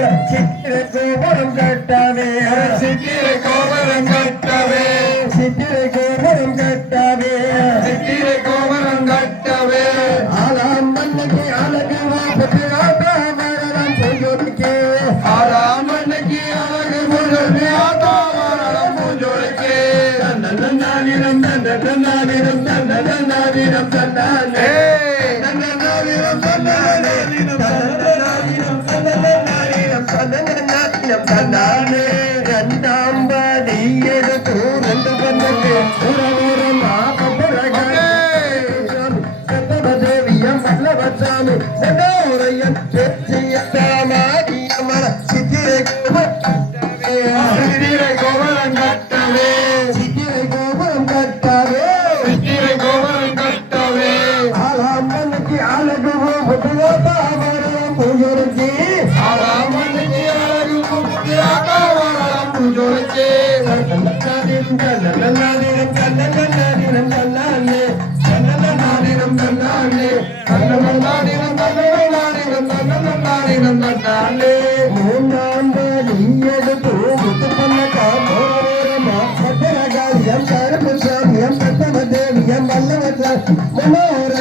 சித்திரை கோபுரம் கட்டவே சித்திரை கோபுரம் கட்டவே சித்திரை கோபுரம் கட்டவே சித்திரை கோபுரம் கட்டவே ஆறாம் மண்ணுக்கு அழகு வாபத்து ஆட்டாமரம் பூஜோருக்கு ஆறாம் மண்ணுக்கு அழகு முழுமை ஆட்டாமரம் பூஜோருக்கு நன்னாவிரம் நன்னாவிரம் நன்னாவிரம் நன்னானே நன்னாவிரம் நன்னாவிரம் நன்னாவிரம் நன்னானே ரெண்டாம் பாடி எடுத்து ரெண்டு பண்ணு உறவுரம் தேவியம் வல்லவச்சாமி சென்னோரையன் செச்சியமாடியமர சித்திரை சித்திரை கோபுரம் கட்டவே சித்திரை கோபுரம் கட்டவே சித்திரை கோபுரம் கட்டவே ஆலாமனுக்கு அழகு தாமரம் பூஜோருக்கு ஆறாம் மண்ணுக்கு அழகு முழுமை ஆட்டாமரம் பூஜோருக்கு நன்னாதிரம் நன்னாதிரம் நன்னாதிரம் நன்னானே நன்னாதிரம் நன்னானே நன்னாடினம் நன்னாடினம் நன்னாடினம் நன்னாடே மூன்றாம் பாடி எடுத்து முத்து பண்ண காமோரமா பத்திரகாரியம் கருப்புசாமியம் பத்தமதேவியம் வல்லவற்ற மனோர